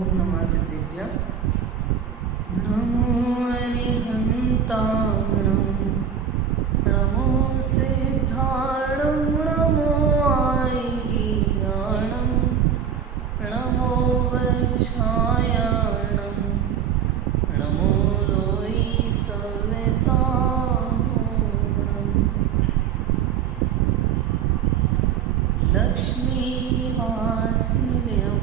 ओम नमः सिद्धेभ्यः। नमो अरिहन्ताणं नमो सिद्धाणं नमो आयियाणं नमो वच्छायाणं नमो लोई सव्यसाहोणं लक्ष्मीनिवासनिलयं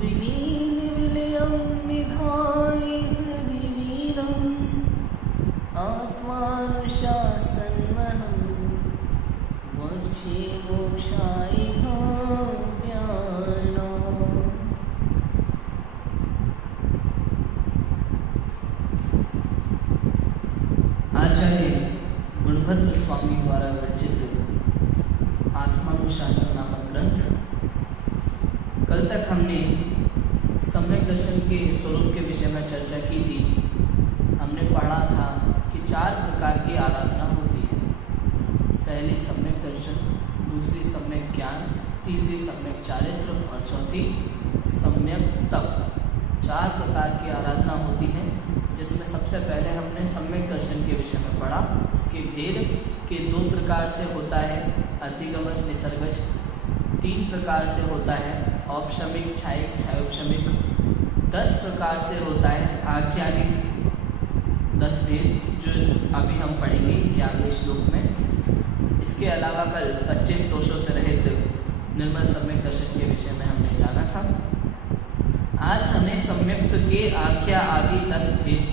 विलीनविलयं निधाय हरिवीरम् आत्मानुशासनमहं वक्षे मोक्षाय भव्यानाम्। आचार्य गुणभद्र स्वामी द्वारा विरचित आत्मानुशासन नामक ग्रंथ। कल तक हमने सम्यक दर्शन के स्वरूप के विषय में चर्चा की थी। हमने पढ़ा था कि 4 प्रकार की आराधना होती है। पहली सम्यक दर्शन, दूसरी सम्यक ज्ञान, तीसरी सम्यक चारित्र और चौथी सम्यक तप। 4 प्रकार की आराधना होती है, जिसमें सबसे पहले हमने सम्यक दर्शन के विषय में पढ़ा। उसके भेद के 2 प्रकार से होता है, अधिगमज निसर्गज। 3 प्रकार से होता है, औपशमिक छायिक छायोपशमिक। 10 प्रकार से होता है आख्यानिक। 10 भेद जो अभी हम पढ़ेंगे 11वें श्लोक में। इसके अलावा कल 25 दोषों से रहित निर्मल सम्यक दर्शन के विषय में हमने जाना था। आज हमें सम्यक के आख्या आदि 10 भेद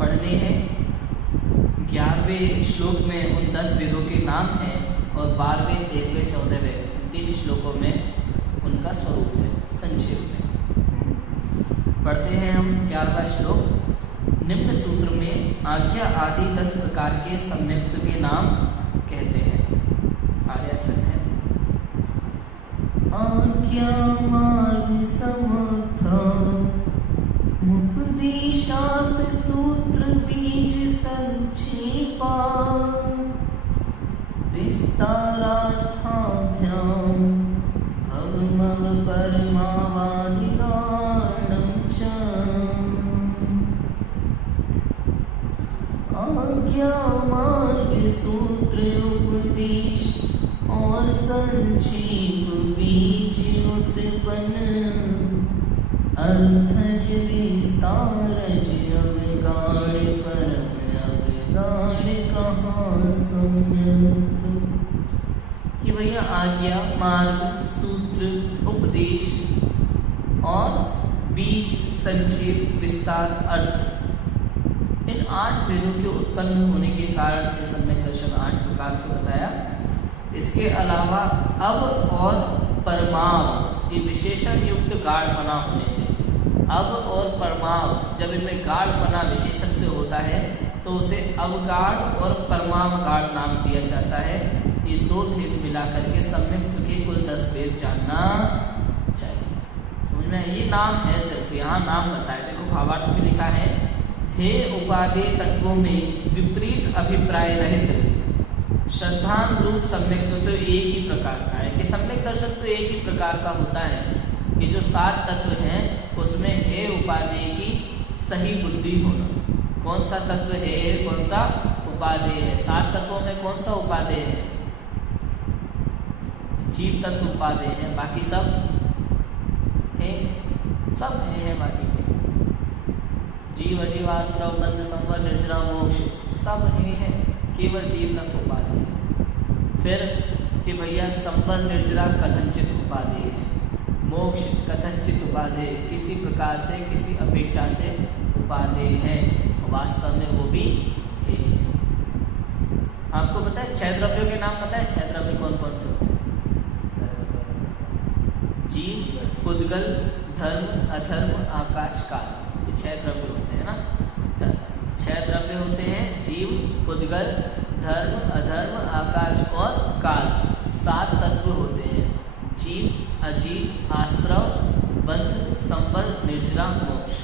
पढ़ने हैं। 11वें श्लोक में उन 10 भेदों के नाम हैं और 12वें 13वें 14वें 3 श्लोकों में उनका स्वरूप है। संक्षेप में पढ़ते हैं हम 11वां श्लोक। निम्न सूत्र में आज्ञा आदि 10 प्रकार के सम्यक के नाम कहते हैं। आर्याचन है। आज्ञा मार्ग समुपदेशात सूत्र बीज संक्षेपा विस्तारार्थाभ्याम भवमव परमावाधिगाणं च। आज्ञा मार्ग सूत्र उपदेश और संक्षेप बीज उत्पन्न अर्थज विस्तारज अवगाढ़ परम अवगाढ़ कहाँ सम्यक। कि भैया आज्ञा मार्ग सूत्र उपदेश और बीज संक्षेप विस्तार अर्थ, इन 8 भेदों के उत्पन्न होने के कारण से सम्यक दर्शन 8 प्रकार से बताया। इसके अलावा अव और परमाव, ये विशेषण युक्त गाढ़पना होने से, अव और परमाव जब इनमें गाढ़पना विशेषण से होता है तो उसे अवगाढ़ और परमावगाढ़ नाम दिया जाता है। ये 2 भेद मिला करके सम्यक के कुल 10 भेद जानना चाहिए। समझ में? ये नाम है, सिर्फ यहाँ नाम बताए। देखो भावार्थ में लिखा है, हे उपादेय तत्वों में विपरीत अभिप्राय रहित श्रद्धान रूप सम्यक तो एक ही प्रकार का है। कि सम्यक दर्शन तो एक ही प्रकार का होता है कि जो 7 तत्व हैं उसमें हे उपादेय की सही बुद्धि होना। कौन सा तत्व है, कौन सा उपादेय है? 7 तत्वों में कौन सा उपादेय है? जीव तत्व उपादेय है, बाकी सब है, सब है बाकी के। जीव अजीव आश्रव बंध संवर निर्जरा मोक्ष सब है, केवल जीव तत्व उपादेय है। फिर कि भैया संवर निर्जरा कथनचित उपादेय है, मोक्ष कथनचित उपादेय, किसी प्रकार से किसी अपेक्षा से उपादेय है, वास्तव में वो भी है। आपको पता है 6 द्रव्यों के नाम पता है? 6 द्रव्य कौन कौन से होते हैं? जीव, पुद्गल, धर्म, अधर्म, आकाश, काल। ये 6 द्रव्य होते हैं ना। 6 द्रव्य होते हैं, जीव, पुद्गल, धर्म, अधर्म, आकाश और काल। 7 तत्व होते हैं, जीव, अजीव, आश्रव, बंध, संवर, निर्जरा, मोक्ष।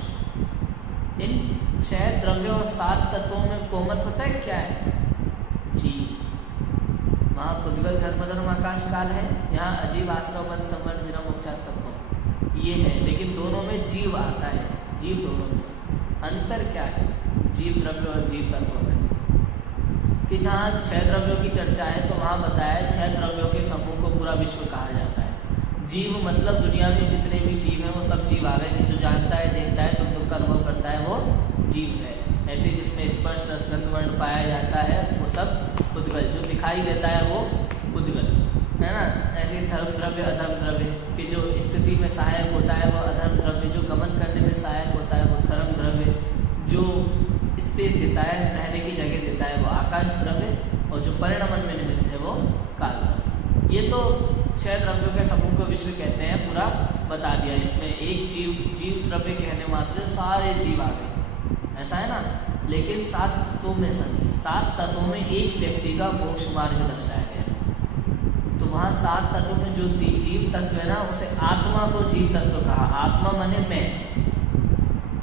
इन 6 द्रव्यों और 7 तत्वों में कोमल पता है क्या है? जीव। वहाँ पुद्गल, धर्म, धर्म, आकाश, काल है। यहाँ अजीव, आश्रव, बंध, संवर, निर्जरा, मोक्ष तत्व। ये है, लेकिन दोनों में जीव आता है। जीव दोनों में अंतर क्या है जीव द्रव्य और जीव तत्व में, कि जहाँ 6 द्रव्यों की चर्चा है तो वहाँ बताया 6 द्रव्यों के समूह को पूरा विश्व कहा जाता है। जीव मतलब दुनिया में जितने भी जीव हैं वो सब जीव आ गए, जो जानता है, देखता है, सुख दुख का अनुभव करता है वो जीव है। ऐसे जिसमें स्पर्श रसगंध वर्ण पाया जाता है वो सब उद्गल, जो दिखाई देता है वो उद्गल है ना। ऐसे धर्म द्रव्य अधर्म द्रव्य कि जो स्थिति में सहायक होता है वो अधर्म द्रव्य, जो गमन करने में सहायक होता है वो धर्म द्रव्य, जो स्पेस देता है, रहने की जगह देता है वो आकाश द्रव्य, और जो परिणमन में निमित्त है वो काल द्रव्य। ये तो 6 द्रव्यों के समूह को विश्व कहते हैं, पूरा बता दिया। इसमें एक जीव द्रव्य कहने मात्र सारे जीव आ गए, ऐसा है ना। लेकिन 7 तत्वों में 7 तत्वों में एक व्यक्ति का मोक्ष मार्ग दर्शाया गया। तो वहाँ 7 तत्वों में जो जीव तत्व है ना, उसे आत्मा को जीव तत्व कहा। आत्मा माने मैं,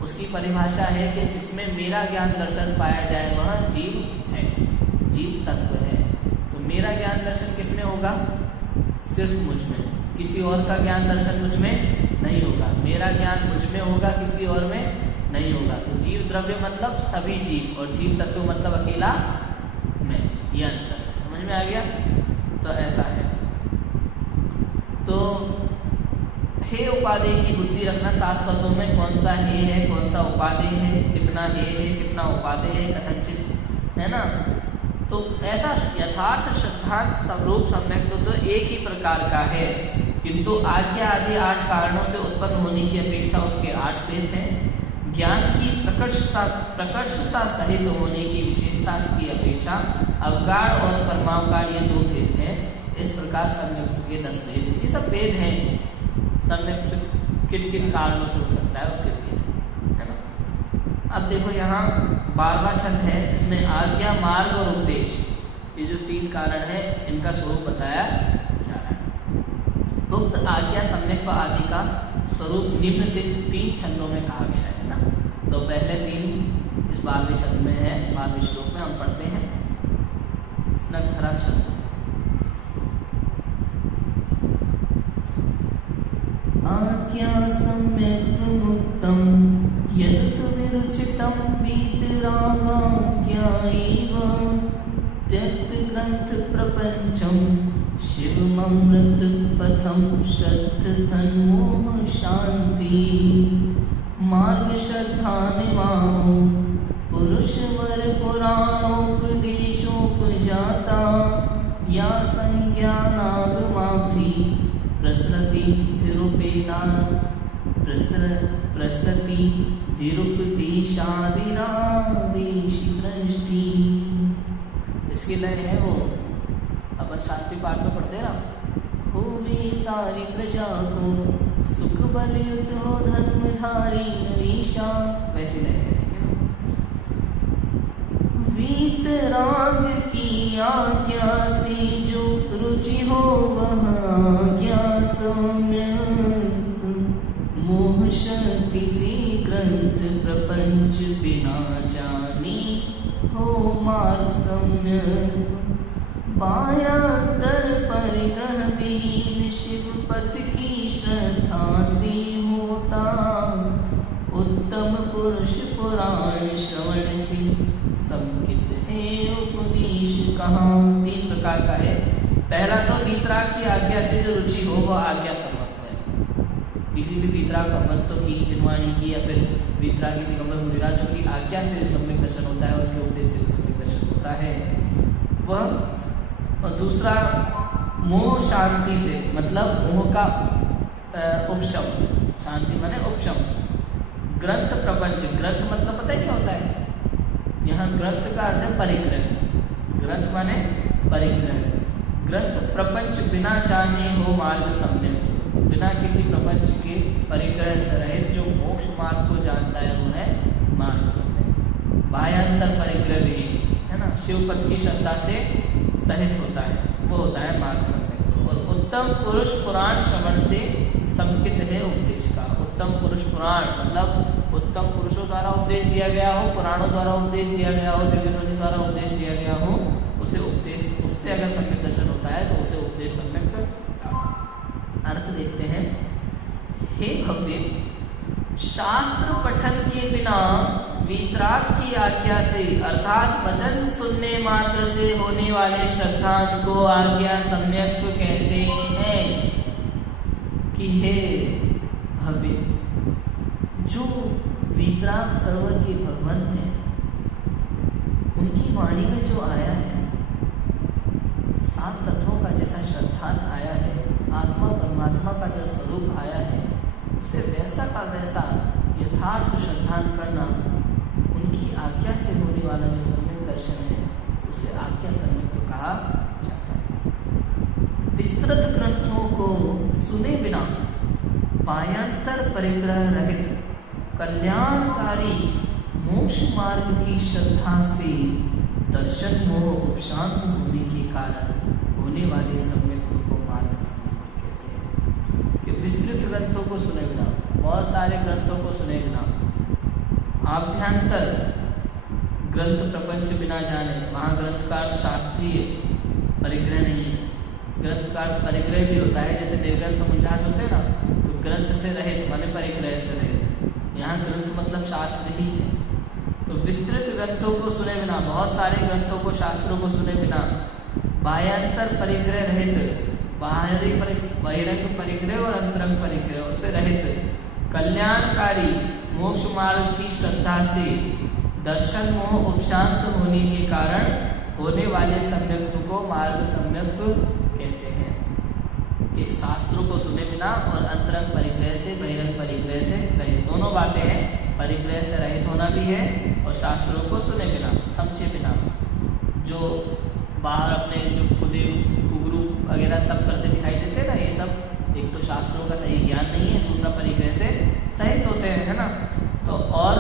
उसकी परिभाषा है कि जिसमें मेरा ज्ञान दर्शन पाया जाए वह जीव है, जीव तत्व है। तो मेरा ज्ञान दर्शन किसमें होगा? सिर्फ मुझ में, किसी और का ज्ञान दर्शन मुझ में नहीं होगा। मेरा ज्ञान मुझ में होगा, किसी और में नहीं होगा। तो जीव द्रव्य मतलब सभी जीव, और जीव तत्व मतलब अकेला मैं। ये अंतर समझ में आ गया? तो ऐसा है। तो हे उपादेय की बुद्धि रखना, 7 तत्वों में कौन सा हे है, कौन सा उपादेय है, कितना हे है, कितना उपादेय है, कथनचित है ना। तो ऐसा यथार्थ श्रद्धांत स्वरूप सम्यक तो एक ही प्रकार का है, किंतु आज्ञा आदि 8 कारणों से उत्पन्न होने की अपेक्षा उसके 8 भेद हैं। ज्ञान की प्रकर्षता सहित होने की विशेषता की अपेक्षा अवगाढ़ और परमावगाढ़ ये 2 भेद हैं। इस प्रकार संयुक्त के 10 भेद हैं। ये सब भेद हैं, संयुक्त किन किन कारणों से हो सकता है उसके भेद है ना। अब देखो यहाँ 12वां छंद है, इसमें आज्ञा, मार्ग और उपदेश, ये जो 3 कारण है इनका स्वरूप बताया जा रहा है। उक्त आज्ञा, सम्यक्त्व आदि का स्वरूप निम्न 3 छंदों में कहा गया है ना। तो पहले 3 इस 12वें छंद में है, 12वें श्लोक में हम पढ़ते हैं। स्नग्धरा छंद। आज्ञा सम्यक्त्वमुक्तं यदुत विरुचितं वीतरागाज्ञा एव त्यक्त प्रपंचम शिवममृत पथम श्रद्धधन्मोह शांति मार्ग श्रद्धा निमाओ पुरुषवर पुराणोपदेशोपजाता या संज्ञानागमाब्धि प्रसरति भिरुपदेशादिरादेशिप्रष्टि। इसकी लय है वो अपन शांति पाठ में पढ़ते हैं ना, होवे सारी प्रजा को सुख बल युत हो धर्मधारी नरीशा, वैसी लय है इसकी ना। वीतराग की आज्ञा से जो रुचि हो वह आज्ञा सौम्य, मोह शक्ति से ग्रंथ प्रपंच बिना जानी हो मार्ग सम्यक। बायांतर परिग्रह विहीन शिव पथ की श्रद्धा से होता, उत्तम पुरुष पुराण श्रवण से संकित है उपदेश कहाँ। 3 प्रकार का है। पहला तो वीतराग की आज्ञा से जो रुचि हो वह आज्ञा सम्मत है। किसी भी वीतराग भगवंतों की, चिन्वाणी की या फिर वीतरागी दिगंबर मुनिराजों की आज्ञा से जो सम्यक दर्शन होता है, उनके उपदेश से जो सम्यक दर्शन होता है वह। और दूसरा मोह शांति से, मतलब मोह का उपशम, शांति माने उपशम। ग्रंथ प्रपंच, ग्रंथ मतलब पता है क्या होता है? यहाँ ग्रंथ का अर्थ है परिग्रह, ग्रंथ माने परिग्रह। ग्रंथ प्रपंच बिना जाने हो मार्ग सम्यक, बिना किसी प्रपंच के परिग्रह से रहित जो मोक्ष मार्ग को जानता है वो है मार्ग सम्यक। बाह्यांतर परिग्रह भी है ना, शिवपद की श्रद्धा से सहित होता है, वो होता है मार्ग सम्यक। और उत्तम पुरुष पुराण श्रवण से संकित है उपदेश का। उत्तम पुरुष पुराण मतलब उत्तम पुरुषों द्वारा उपदेश दिया गया हो, पुराणों द्वारा उपदेश दिया गया हो, दिव्य ध्वनि द्वारा उपदेश दिया गया हो, उसे उपदेश, उससे अगर सम्यक दर्शन होता है तो उसे उपदेश सम्यक। अर्थ देखते हैं। हे भव्य, शास्त्र पठन के बिना वीतराग की आज्ञा से अर्थात वचन सुनने मात्र से होने वाले श्रद्धान को आज्ञा सम्यक्त्व कहते हैं। कि हे भव्य, जो वीतराग सर्वर के भगवान है, उनकी वाणी में जो आया है, सात तत्वों का जैसा श्रद्धान आया है, आत्मा परमात्मा का जो स्वरूप आया है, उसे वैसा का वैसा यथार्थ श्रद्धान करना, उनकी आज्ञा से होने वाला जो सम्यक दर्शन है, उसे आज्ञा सम्यक कहा जाता है। विस्तृत ग्रंथों को सुने बिना पायांतर परिग्रह रहित कल्याणकारी मोक्ष मार्ग की श्रद्धा से दर्शन मोह उपशांत होने के कारण होने वाले सम्यक्त्व को मार्ग सम्यक्त्व कहते हैं। कि विस्तृत ग्रंथों को सुने बिना, बहुत सारे ग्रंथों को सुने बिना, आभ्यंतर ग्रंथ प्रपंच बिना जाने, वहाँ ग्रंथ का अर्थ शास्त्रीय परिग्रह नहीं है। ग्रंथ का अर्थ परिग्रह भी होता है, जैसे निर्ग्रंथ मुंजाज होते हैं ना, तो ग्रंथ से रहित माने परिग्रह से रहित। यहाँ ग्रंथ मतलब शास्त्र ही है। तो विस्तृत ग्रंथों को सुने बिना, बहुत सारे ग्रंथों को, शास्त्रों को सुने बिना, बाह्यांतर परिग्रह रहित, बाहरी बहिरंग परिग्रह और अंतरंग परिग्रह उससे रहित कल्याणकारी मोक्ष मार्ग की श्रद्धा से दर्शन मोह उपशांत होने के कारण होने वाले सम्यक्त्व को मार्ग सम्यक्त्व कहते हैं। कि शास्त्रों को सुने बिना और अंतरंग परिग्रह से बहिरंग परिग्रह से रहित, दोनों बातें हैं। परिग्रह से रहित होना भी है और शास्त्रों को सुने बिना, समझे बिना, जो बाहर अपने जो खुदे गुरु वगैरह तब करते दिखाई देते हैं ना, ये सब एक तो शास्त्रों का सही ज्ञान नहीं है, दूसरा परिग्रह से सहित होते हैं, है ना। तो और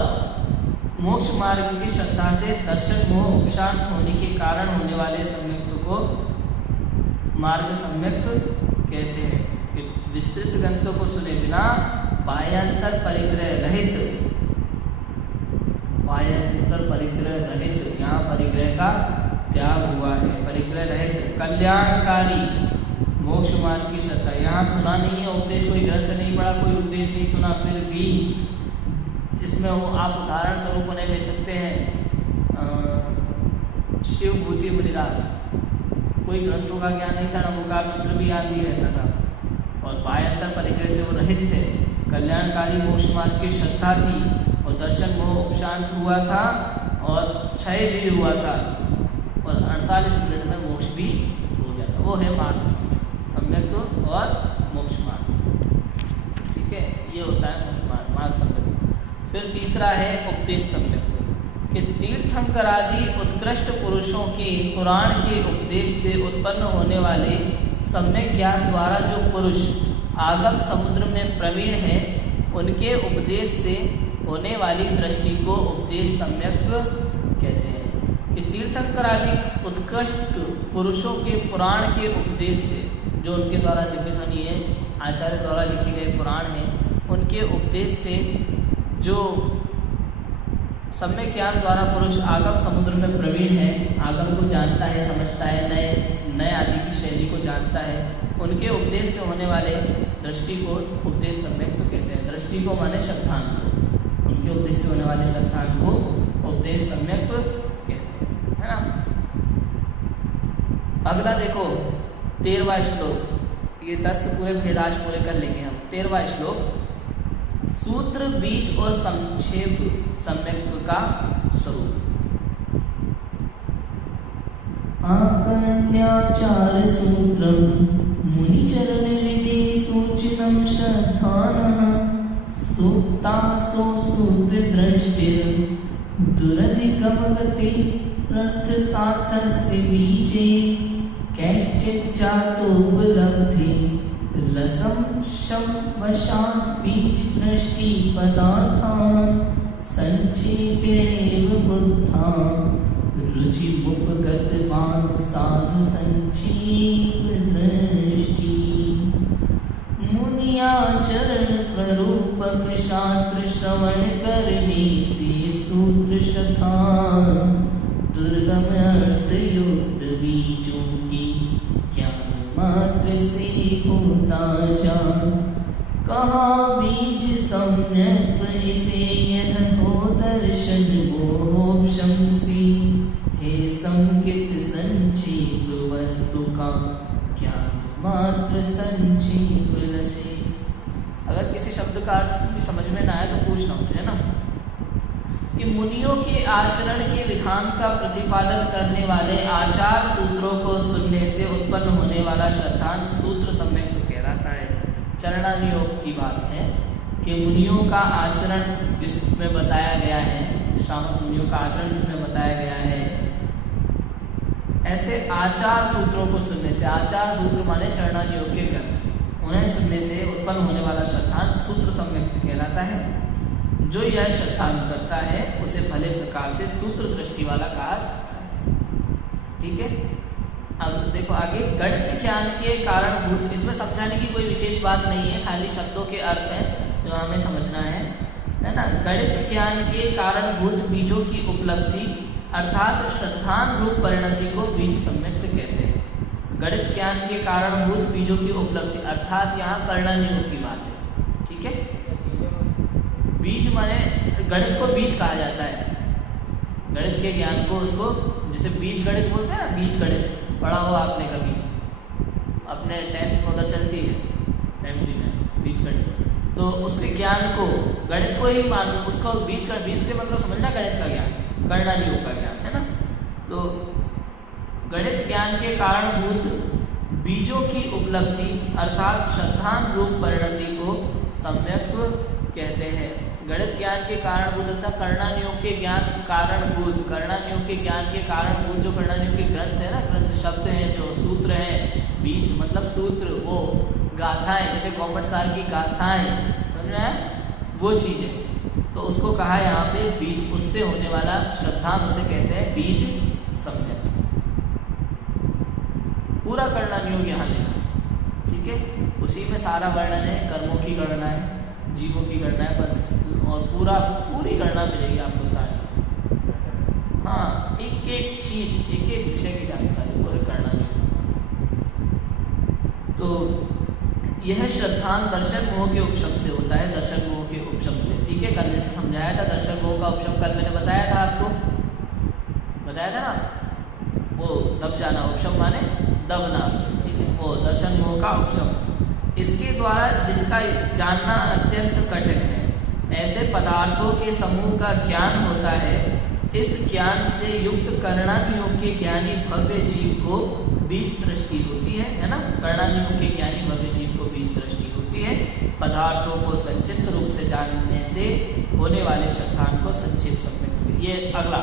मोक्ष मार्ग की श्रद्धा से दर्शन मोह उपशांत होने के कारण होने वाले सम्यक्त्व को मार्ग सम्यक्त्व कहते हैं। कि विस्तृत ग्रंथों को सुने बिना बाह्यांतर परिग्रह रहित, बाह्यांतर परिग्रह रहित, यहाँ परिग्रह का त्याग हुआ है, परिग्रह रहित कल्याणकारी मोक्ष मार्ग की श्रद्धा। यहाँ सुना नहीं है उपदेश, कोई ग्रंथ नहीं पढ़ा, कोई उपदेश नहीं सुना, फिर भी इसमें आप उदाहरण स्वरूप उन्हें ले सकते हैं। शिव भूति मुनिराज, कोई ग्रंथों का ज्ञान नहीं था, नमोकार मंत्र भी याद नहीं रहता था, और बाह्यांतर परिग्रह से वो रहित थे, कल्याणकारी मोक्ष मार्ग की श्रद्धा थी, और दर्शन मोह उपशांत हुआ था और क्षय भी हुआ था, और 48 मिनट में मोक्ष भी हो गया था। वो है मार्ग सम्यक्त्व और मोक्ष मार्ग। ठीक है, ये होता है मोक्ष मार्ग, मार्ग सम्यक्त्व। फिर तीसरा है उपदेश सम्यक्त्व। कि तीर्थंकर आदि उत्कृष्ट पुरुषों के पुराण के उपदेश से उत्पन्न होने वाले सम्यक ज्ञान द्वारा जो पुरुष आगम समुद्र में प्रवीण हैं, उनके उपदेश से होने वाली दृष्टि को उपदेश सम्यक्त्व कहते हैं। कि तीर्थंकर आदि उत्कृष्ट पुरुषों के पुराण के उपदेश से, जो उनके द्वारा दिव्य ध्वनि है, आचार्य द्वारा लिखे गए पुराण हैं, उनके उपदेश से जो सम्यक ज्ञान द्वारा पुरुष आगम समुद्र में प्रवीण है, आगम को जानता है, समझता है, नए आदि की शैली को जानता है, उनके उपदेश से होने वाले दृष्टि को उपदेश सम्यक्त्व कहते हैं। दृष्टि को माने श्रद्धान को, उनके उपदेश से होने वाले श्रद्धान को उपदेश सम्यक्त्व कहते हैं, है ना। अगला देखो 13वां श्लोक, ये 10 पूरे भेदाश पूरे कर लेंगे हम। 13वां श्लोक, सूत्र बीज और संक्षेप सम्यक्त्व का स्वरूप। आकर्ण्याचार सूत्रम मुनिचरण विधि सूचितं श्रद्धानः सूक्तासो सूत्र दृष्टिर दुरधिकम गति अर्थ सार्थस्य बीजे कैश्चित् जातोपलब्धि रसम शम वशात् बीज दृष्टि पदार्थान् संक्षेपेणेव बुद्धान् रुचिमुपगतवान् साधु संक्षेप दृष्टि। मुनियाचरण प्ररूपक शास्त्र श्रवण करने से सूत्र श्रद्धान दुर्गम अर्थ युक्त बीजों की ज्ञान मात्र से होता जान। कहा बीज सम्यक इसे यह हो दर्शन वो हो शमसी, हे संकित संजीव वस्तु का ज्ञान मात्र संजीव लसे। अगर किसी शब्द का अर्थ समझ में ना आए तो पूछना मुझे, है ना, कि मुनियों के आचरण के विधान का प्रतिपादन करने वाले आचार सूत्रों को सुनने से उत्पन्न होने वाला श्रद्धांत सूत्र सम्यक कहलाता है। चरणानुयोग की बात है कि मुनियों का आचरण जिसमें बताया गया है, श्रावक मुनियों का आचरण जिसमें बताया गया है, ऐसे आचार सूत्रों को सुनने से, आचार सूत्र माने चरणानुयोग के ग्रंथ, उन्हें सुनने से उत्पन्न होने वाला श्रद्धांत सूत्र सम्यक कहलाता है। जो यह श्रद्धांत करता है उसे भले प्रकार से सूत्र दृष्टि वाला कहा जाता है। ठीक है, अब देखो आगे, गणित ज्ञान के कारणभूत, इसमें समझाने की कोई विशेष बात नहीं है, खाली शब्दों के अर्थ हैं जो हमें समझना है ना। गणित ज्ञान के कारणभूत बीजों की उपलब्धि अर्थात श्रद्धान रूप परिणति को बीज सम्यक कहते हैं। गणित ज्ञान के कारणभूत बीजों की उपलब्धि अर्थात यहाँ कर्णानुयोग की बात है। ठीक है, बीज माने गणित को बीज कहा जाता है, गणित के ज्ञान को, उसको जैसे बीज गणित बोलते हैं ना, बीज गणित पढ़ा हो आपने कभी, अपने 10th में उधर चलती है एमपी में बीज गणित, तो उसके ज्ञान को, गणित को ही मान, उसको बीज से मतलब समझना गणित का ज्ञान, कर्णानुयोग का ज्ञान, है ना। तो गणित ज्ञान के कारणभूत बीजों की उपलब्धि अर्थात श्रद्धान रूप परिणति को सम्यक्त्व कहते हैं। गणित ज्ञान के कारणभूत तथा कर्णानुयोग के ज्ञान कारणभूत, कर्णानुयोग के ज्ञान के कारणभूत जो कर्णानुयोग के ग्रंथ है ना, ग्रंथ शब्द हैं, जो सूत्र हैं, बीज मतलब सूत्र, वो गाथाएं, जैसे गौमट सार की गाथाएं, समझ में आया, वो चीजें, तो उसको कहा यहाँ पे बीज, उससे होने वाला श्रद्धान, उसे कहते हैं बीज सम्यक। पूरा कर्णानुयोग यहाँ लेना, ठीक है, उसी में सारा वर्णन है, कर्मों की गणना है, जीवों की गणना है, बस, और पूरी गणना मिलेगी आपको सारी। हाँ, एक एक चीज, एक एक विषय की जानकारी, वो है कर्णानुयोग। तो यह श्रद्धान दर्शन मोह के उपशम से होता है, दर्शन मोह के उपशम से। ठीक है, कल जैसे समझाया था दर्शन मोह का उपशम, कल मैंने बताया था आपको, बताया था ना, वो दब जाना, उपशम माने दबना। ठीक है, वो दर्शन मोह का उपशम, इसके द्वारा जिनका जानना अत्यंत कठिन है, ऐसे पदार्थों के समूह का ज्ञान होता है। इस ज्ञान से युक्त कर्णानुयोग के ज्ञानी भव्य जीव को बीज दृष्टि होती है ना, कर्णानुयोग के ज्ञानी भव्य जीव को बीज दृष्टि होती है। पदार्थों को संक्षिप्त रूप से जानने से होने वाले श्रद्धान को संक्षिप्त सम्यक, ये अगला,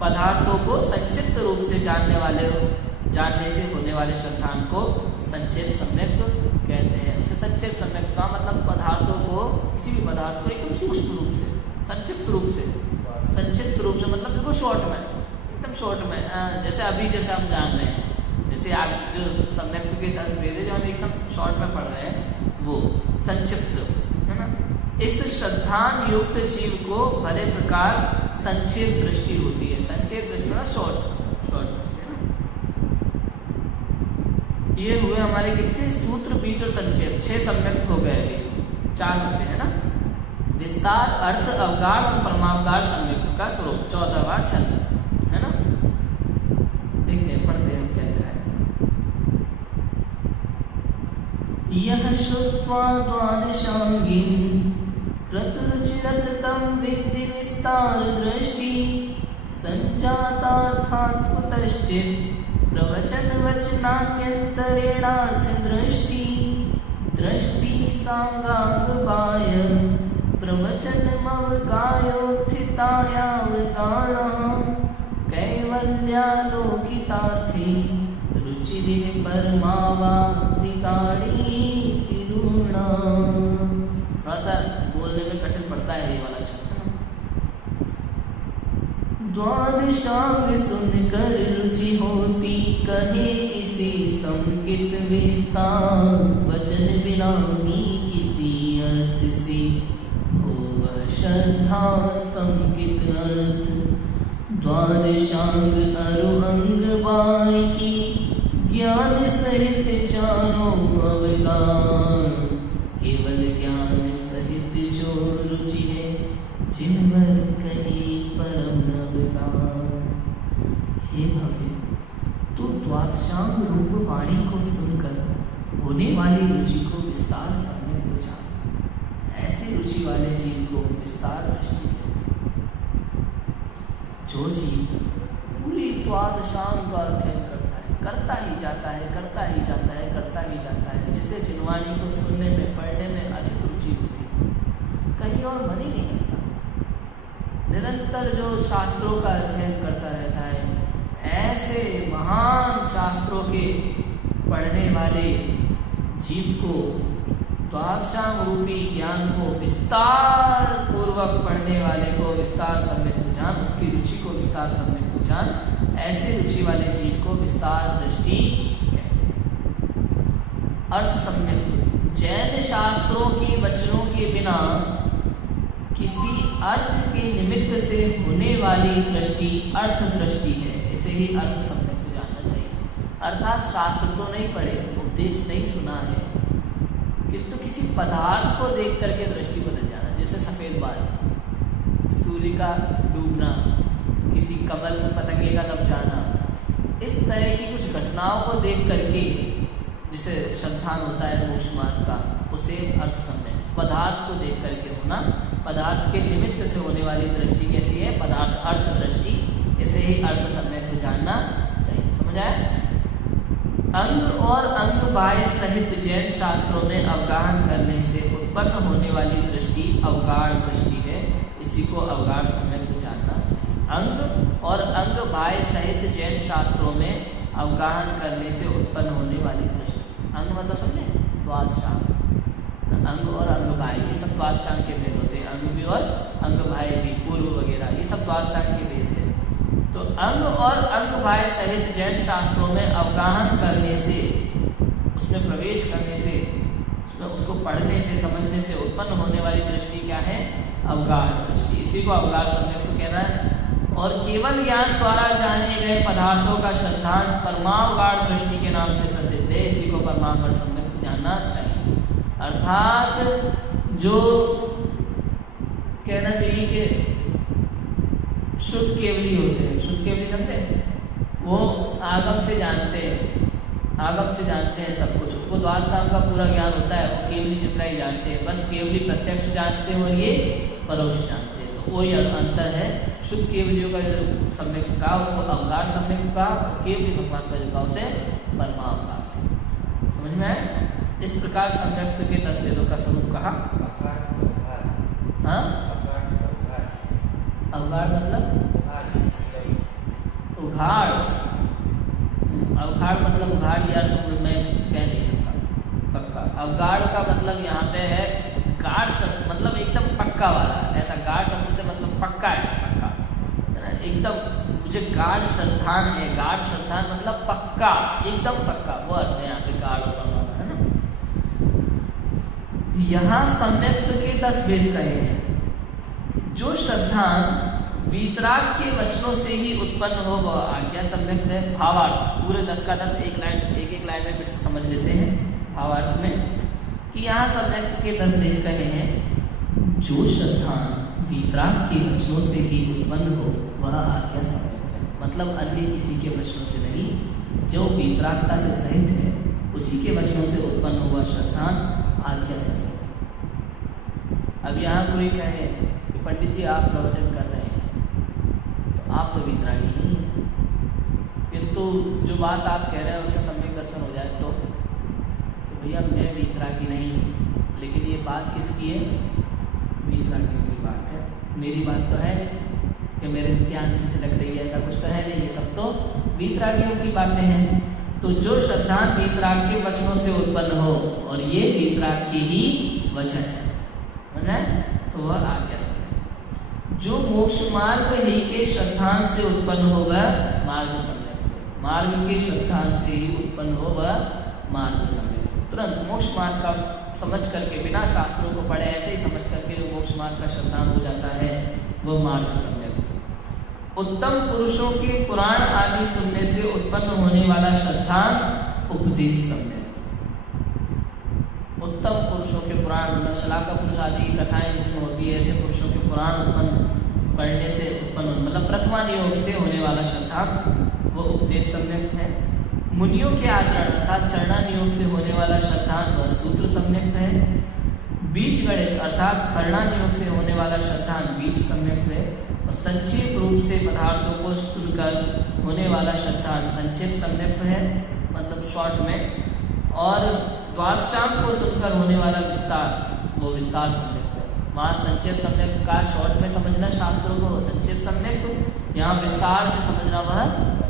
पदार्थों को संक्षिप्त रूप से जानने से होने वाले श्रद्धान को संक्षेप सम्यक कहते हैं। उसे संक्षेप सम्यक का मतलब पदार्थों को, किसी भी पदार्थ को एकदम सूक्ष्म रूप से, संक्षिप्त रूप से, संक्षिप्त रूप से मतलब बिल्कुल शॉर्ट में, एकदम शॉर्ट में, जैसे अभी जैसे हम जान रहे हैं, जैसे आप जो सम्यक के 10 वेद जो हम एकदम शॉर्ट में पढ़ रहे हैं, वो संक्षिप्त, है ना। इस श्रद्धान युक्त जीव को भले प्रकार संक्षेप दृष्टि होती है। संक्षेप दृष्टि ना शॉर्ट दृष्टि, है ना। ये हुए हमारे कितने सूत्र, बीज और संक्षेप, 6 सम्यक हो गए, अभी 4 बचे, है ना। विस्तार, अर्थ, अवगाढ़ और परमावगाढ़ सम्यक्त का स्वरूप, 14वां छंद, है ना। देखते हैं, पढ़ते हैं क्या लिखा है। यह श्रुत्वा द्वादशांगीं क्रतुरुचिरत तम विद्धि विस्तार दृष्टि संजातार्थात् कुतश्चित् प्रवचन वचनान्यन्तरेणार्थ दृष्टि दृष्टि सांगांग बाय प्रवचन मवगायोत्थितायावगाणः कैवल्यालोकितार्थी रुचिरे परमावादिकाणी तिरुणा। थोड़ा सा बोलने में कठिन पड़ता है ये वाला शब्द। द्वादशांग सुनकर रुचि होती कहे इसे संकित विस्तार वचन बिना ही किसी अर्थ से हो वह श्रद्धा संकित अर्थ। द्वादशांग अरुअंग बाय की ज्ञान सहित चारों अवगान केवल वाली रुचि को विस्तार सम्यक बुझाना। ऐसी रुचि वाले जीव को विस्तार दृष्टि कहते हैं। जो जीव पूरी त्वाद शाम का अध्ययन करता ही जाता है, करता ही जाता है, करता ही जाता है, जिसे जिनवाणी को सुनने में, पढ़ने में अधिक रुचि होती है, कहीं और मन ही नहीं लगता, निरंतर जो शास्त्रों का अध्ययन करता रहता है, ऐसे महान शास्त्रों के पढ़ने वाले जीव को द्वादशांग रूपी ज्ञान को विस्तार पूर्वक पढ़ने वाले को विस्तार सम्यक बुझान, उसकी रुचि को विस्तार सम्यक बुझान, ऐसे रुचि वाले जीव को विस्तार दृष्टि कहते हैं। अर्थ सम्यक, जैन शास्त्रों के वचनों के बिना किसी अर्थ के निमित्त से होने वाली दृष्टि अर्थ दृष्टि है, इसे ही अर्थ सम्यक बुझाना चाहिए। अर्थात शास्त्र तो नहीं पढ़े, उपदेश नहीं सुना है, किंतु किसी पदार्थ को देख करके दृष्टि बदल जाना, जैसे सफ़ेद बाल, सूर्य का डूबना, किसी कमल पतंगे का दब जाना, इस तरह की कुछ घटनाओं को देख करके जिसे संतान होता है मोक्ष मार्ग का, उसे अर्थ सम्यक, पदार्थ को देख करके होना, पदार्थ के निमित्त से होने वाली दृष्टि कैसी है, पदार्थ अर्थ दृष्टि, इसे ही अर्थ सम्यक जानना चाहिए। समझ आया? अंग और अंग बाह्य सहित जैन शास्त्रों में अवगाहन करने से उत्पन्न होने वाली दृष्टि अवगाढ़ दृष्टि है, इसी को अवगाढ़ सम्यक जानना चाहिए। अंग और अंग बाह्य सहित जैन शास्त्रों में अवगाहन करने से उत्पन्न होने वाली दृष्टि, अंग मतलब समझे, द्वादशांग, अंग और अंग बाह्य, ये सब द्वादशांग के भेद होते हैं, अंग भी और अंग बाह्य भी, पूर्व वगैरह, ये सब द्वादशांग के भेद है। तो अंग और अंग बाह्य सहित जैन शास्त्रों में अवगाहन करने से, उसमें प्रवेश करने से, उसको पढ़ने से, समझने से उत्पन्न होने वाली दृष्टि क्या है, अवगाढ़ दृष्टि, इसी को अवगाढ़ सम्यक तो कहना है। और केवल ज्ञान द्वारा जाने गए पदार्थों का श्रद्धान परमावगाढ़ दृष्टि के नाम से प्रसिद्ध है, इसी को परमावगाढ़ सम्यक जानना चाहिए। अर्थात जो कहना चाहिए कि शुद्ध केवली होते हैं, शुद्ध केवली समझे, वो आगम से जानते हैं, आगम से जानते हैं सब कुछ, उनको द्वादशांग का पूरा ज्ञान होता है, वो केवली जितना ही जानते हैं, बस केवली प्रत्यक्ष जानते हैं और ये परोक्ष जानते हैं, तो वही अंतर है। शुद्ध केवलियों का जो सम्यक का उसको अवगाढ़ सम्यक का, केवली भगवान का जो का उसे परमावगाढ़ सम्यक। समझ में आए? इस प्रकार सम्यक के 10 वेदों का स्वरूप कहा। हाँ, अवगाढ़ मतलब उघाड़, अवगाढ़ मतलब उघाड़, ये अर्थ मैं कह नहीं सकता पक्का। अवगाढ़ का मतलब यहाँ पे है गाढ़ शब्द, मतलब एकदम पक्का वाला, ऐसा गाढ़ शब्द से मतलब पक्का है, पक्का है ना, एकदम मुझे गाढ़ श्रद्धान है, गाढ़ श्रद्धान मतलब पक्का, एकदम पक्का, वो अर्थ है यहाँ पे गाढ़ होगा, है ना। यहाँ सम्यक के 10 भेद कहे हैं। जो श्रद्धान वीतराग के वचनों से ही उत्पन्न हो वह आज्ञा सम्यक है। भावार्थ पूरे 10 का 10 एक लाइन में फिर से समझ लेते हैं। भावार्थ में कि यहाँ सम्यक के 10 भेद कहे हैं। जो श्रद्धान वीतराग के वचनों से ही उत्पन्न हो वह आज्ञा सम्यक है, मतलब अन्य किसी के वचनों से नहीं, जो वीतरागता से सहित है उसी के वचनों से उत्पन्न हुआ श्रद्धान आज्ञा सम्यक। अब यहाँ कोई कहे कि पंडित जी आप प्रवचन कर रहे हैं तो आप तो वीतरागी नहीं है, किंतु जो बात आप कह रहे हैं उससे सम्यक दर्शन हो जाए तो भैया मैं वीतरागी नहीं हूँ, लेकिन ये बात किसकी है, वीतरागियों की बात है। मेरी बात तो है कि मेरे ध्यान से झलक रही है, ऐसा कुछ तो है नहीं, ये सब तो वीतरागियों की बातें हैं। तो जो श्रद्धान वीतराग के वचनों से उत्पन्न हो, और ये वीतराग के ही वचन है, तो वह आज्ञा सम्यक। जो मोक्ष मार्ग ही के श्रद्धान से उत्पन्न होगा मार्ग सम्यक, मार्ग के श्रद्धान से ही उत्पन्न होगा मार्ग सम्यक। तुरंत मोक्ष मार्ग का समझ करके, बिना शास्त्रों को पढ़े ऐसे ही समझ करके जो मोक्ष मार्ग का श्रद्धान हो जाता है वह मार्ग सम्यक। उत्तम पुरुषों के पुराण आदि सुनने से उत्पन्न होने वाला श्रद्धान उपदेश सम्यक। उत्तम पुरुषों के पुराण, मतलब शलाका पुरुष आदि की कथाएं जिसमें होती है, ऐसे पुरुषों के पुराण उत्पन्न पढ़ने से उत्पन्न, मतलब प्रथमा नियोग से होने वाला श्रद्धा वो उपदेश सम्यक है। मुनियों के आचरण अर्थात चरणानियोग से होने वाला श्रद्धान वह सूत्र सम्यक्त है। बीज गणित अर्थात कर्णानियोग से होने वाला श्रद्धान बीज सम्यक्त है। और संक्षेप रूप से पदार्थों को सुनकर होने वाला श्रद्धान संक्षेप सम्यक्त है, मतलब शॉर्ट में। और द्वादशांग को सुनकर होने वाला विस्तार वो विस्तार सम्यक्त है। वहाँ संक्षेप सम्यक्त का शॉर्ट में समझना शास्त्रों को संक्षेप सम्यक्त, यहाँ विस्तार से समझना वह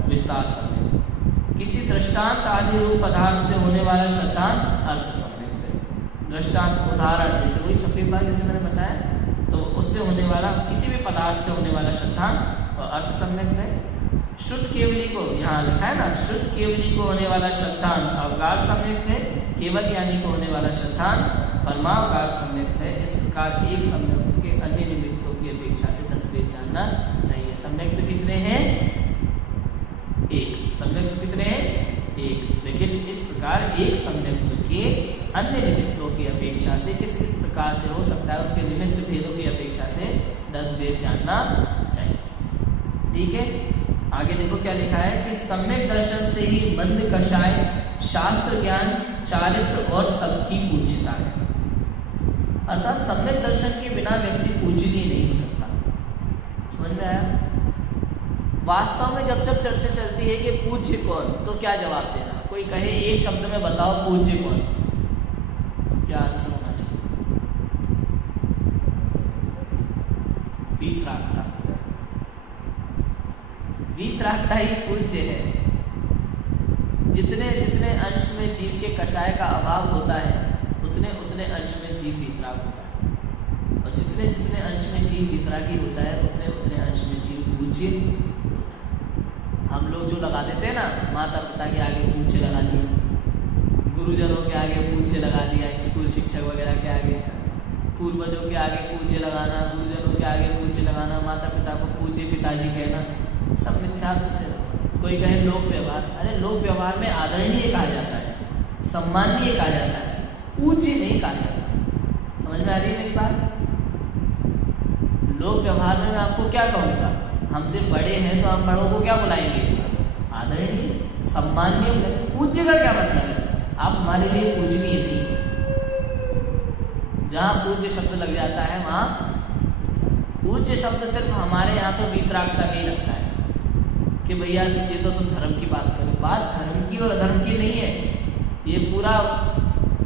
विस्तार सम्यक्त। किसी दृष्टांत आदि रूप पदार्थ से होने वाला श्रद्धान अर्थ सम्यक्त है। दृष्टांत उदाहरण जैसे वही सफेद बार जैसे मैंने बताया, तो उससे होने वाला किसी भी पदार्थ से होने वाला श्रद्धान और अर्थ सम्यक्त है। शुद्ध केवली को यहाँ लिखा है ना, शुद्ध केवली को होने वाला श्रद्धान अवगाढ़ सम्यक्त है। केवल यानी को होने वाला श्रद्धान परमावगाढ़ सम्यक्त है। इस प्रकार एक सम्यक्त के अन्य निमित्तों की अपेक्षा से 10 भेद जानना चाहिए। सम्यक्त कितने हैं? एक। सम्यक्त कितने हैं? एक। लेकिन इस प्रकार एक सम्यक्त के अन्य निमित्तों की अपेक्षा से किस किस प्रकार से हो सकता है, उसके निमित्त भेदों की अपेक्षा से 10 भेद जानना चाहिए। ठीक है, आगे देखो क्या लिखा है कि सम्यक दर्शन से ही मंद कषाय शास्त्र ज्ञान चारित्र और तप की पूज्यता है। अर्थात सम्यक दर्शन के बिना व्यक्ति पूजनीय नहीं हो सकता। समझ में आया? वास्तव में जब जब चर्चा चलती है कि पूज्य कौन, तो क्या जवाब देना? कोई कहे एक शब्द में बताओ पूज्य कौन, क्या आंसर होना चाहिए? वीतरागता। वीतरागता ही पूज्य है। जितने जितने अंश में जीव के कषाय का अभाव होता है, उतने उतने अंश में जीव वीतराग होता है। और जितने जितने अंश में जीव वीतरागी होता है, उतने उतने अंश में जीव पूज्य होता है। हम लोग जो लगा देते हैं ना, माता पिता के आगे पूज्य लगा दिया, गुरुजनों के आगे पूज्य लगा दिया, स्कूल शिक्षक वगैरह के आगे, पूर्वजों के आगे पूज्य लगाना, गुरुजनों के आगे पूज्य लगाना, माता पिता को पूज्य पिताजी कहना, सब मिथ्यात्व से। कोई कहे लोक व्यवहार, अरे लोक व्यवहार में आदरणीय कहा जाता है, सम्माननीय कहा जाता है, पूज्य नहीं कहा जाता। समझ में आ रही है मेरी बात? लोक व्यवहार में मैं आपको क्या कहूँगा, हमसे बड़े हैं तो हम बड़ों को क्या बुलाएंगे? आदरणीय, सम्माननीय। पूज्य का क्या मतलब है? आप हमारे लिए पूजनीय नहीं। जहाँ पूज्य शब्द लग जाता है वहाँ पूज्य शब्द सिर्फ हमारे यहाँ तो वीतरागता का ही लगता है कि भैया ये तो तुम धर्म की बात करो। बात धर्म की और अधर्म की नहीं है, ये पूरा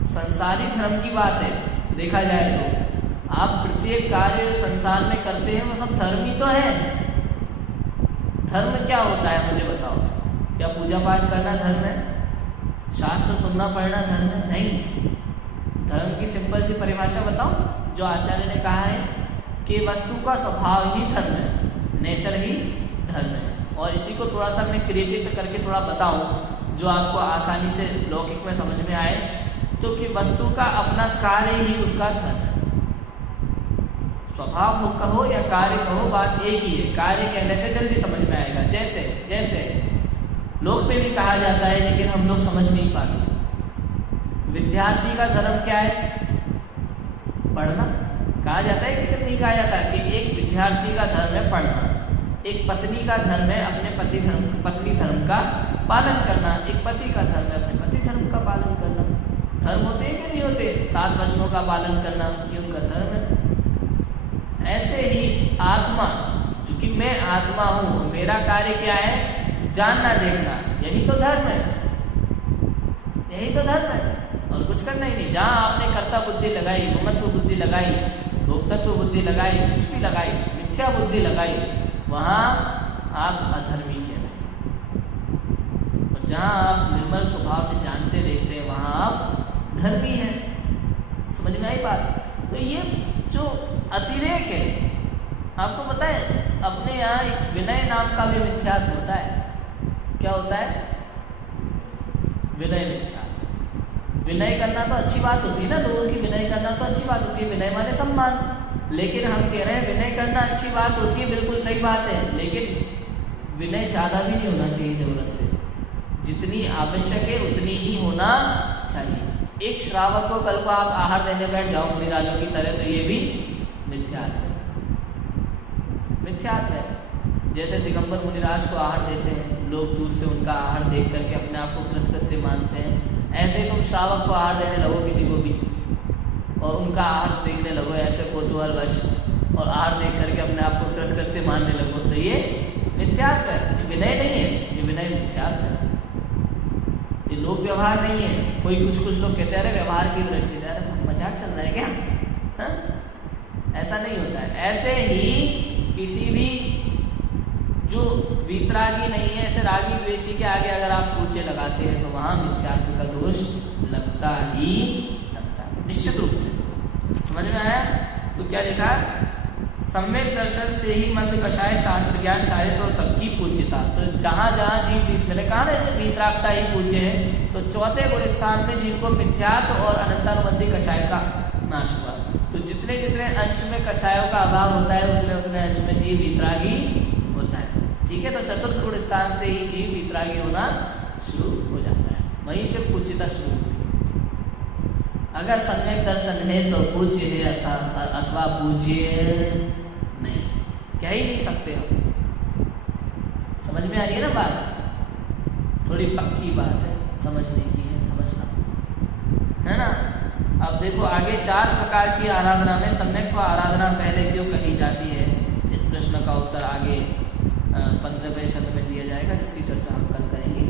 संसारी धर्म की बात है। देखा जाए तो आप प्रत्येक कार्य संसार में करते हैं वो सब धर्म ही तो है। धर्म क्या होता है मुझे बताओ? क्या पूजा पाठ करना धर्म है? शास्त्र सुनना पढ़ना धर्म है? नहीं। धर्म की सिंपल सी परिभाषा बताओ, जो आचार्य ने कहा है कि वस्तु का स्वभाव ही धर्म है, नेचर ही धर्म है। और इसी को थोड़ा सा मैं क्रिएटिव करके थोड़ा बताऊं जो आपको आसानी से लौकिक में समझ में आए, तो कि वस्तु का अपना कार्य ही उसका धर्म है। स्वभाव हो कहो या कार्य कहो, बात एक ही है। कार्य कहने से जल्दी समझ में आएगा। जैसे जैसे लोक में भी कहा जाता है, लेकिन हम लोग समझ नहीं पाते। विद्यार्थी का धर्म क्या है? पढ़ना। कहा जाता है कि नहीं कहा जाता कि एक विद्यार्थी का धर्म है पढ़ना, एक पत्नी का धर्म है अपने पत्नी धर्म का पालन करना, एक पति का धर्म है अपने पति धर्म का पालन करना। धर्म होते हैं कि नहीं होते? 7 वचनों का पालन करना ये उनका धर्म है। ऐसे ही आत्मा, क्योंकि मैं आत्मा हूँ, मेरा कार्य क्या है? जानना देखना, यही तो धर्म है, यही तो धर्म है। और कुछ करना ही नहीं। जहाँ आपने कर्ता बुद्धि लगाई, ममत्व बुद्धि लगाई, भोक्तत्व बुद्धि लगाई, कुछ भी लगाई, मिथ्या बुद्धि लगाई, वहाँ आप अधर्मी कहलाए। और जहाँ आप निर्मल स्वभाव से जानते देखते हैं, वहाँ आप धर्मी हैं। समझ में आई बात? तो ये जो अतिरेक है, आपको पता है अपने यहाँ एक विनय नाम का भी मिथ्यात्व होता है। क्या होता है? विनय मिथ्या। विनय करना तो अच्छी बात होती है ना, लोगों की विनय करना तो अच्छी बात होती है, विनय माने सम्मान। लेकिन हम कह रहे हैं विनय करना अच्छी बात होती है, बिल्कुल सही बात है, लेकिन विनय ज़्यादा भी नहीं होना चाहिए जरूरत से। जितनी आवश्यक है उतनी ही होना चाहिए। एक श्रावक को कल को आप आहार देने बैठ जाओ मुनिराजों की तरह, तो ये भी मिथ्यात्व है, मिथ्यात्व है। जैसे दिगंबर मुनिराज को आहार देते हैं, लोग दूर से उनका आहार देख करके अपने आप को कृतकृत्य मानते हैं, ऐसे ही तुम श्रावक को आहार देने लगो किसी को भी और उनका आहार देखने लगो ऐसे कौतूहलवश और आहार देख करके अपने आप को कृतकृत्य मानने लगो, तो ये मिथ्यात्व है, ये विनय नहीं है, ये विनय मिथ्यात्व है, ये लोक व्यवहार नहीं है। कोई कुछ लोग कहते हैं अरे व्यवहार की दृष्टि से, अरे मजाक चल रहा है क्या? हा? ऐसा नहीं होता है। ऐसे ही किसी भी जो वीतरागी नहीं है, ऐसे रागी द्वेषी के आगे अगर आप पूछे लगाते हैं तो वहां मिथ्यात्व का दोष लगता ही लगता है, निश्चित रूप से। समझ में आया? तो क्या लिखा? सम्यक दर्शन से ही मंद कषाय शास्त्र ज्ञान चाहे तो तब की पूज्यता। तो जहाँ जहाँ जीव, मैंने कहा ना ऐसे वीतरागता ही पूज्य है, तो चौथे गुण स्थान में जीव को मिथ्यात्व और अनंतानुबंधी कषाय का नाश हुआ। तो जितने जितने अंश में कषायों का अभाव होता है उतने उतने अंश में जीव वीतरागी होता है। ठीक है, तो चतुर्थ गुण स्थान से ही जीव वीतरागी होना शुरू हो जाता है, वहीं से पूज्यता शुरू होती है। अगर सम्यक दर्शन है तो पूज्य है अथवा पूज्य नहीं, कह ही नहीं सकते हम। समझ में आ रही है ना बात? थोड़ी पक्की बात है, समझने की है, समझना है ना। अब देखो आगे 4 प्रकार की आराधना में सम्यक्त्व आराधना पहले क्यों कही जाती है, इस प्रश्न का उत्तर आगे 15वें शब्द में दिया जाएगा, जिसकी चर्चा हम कल करेंगे।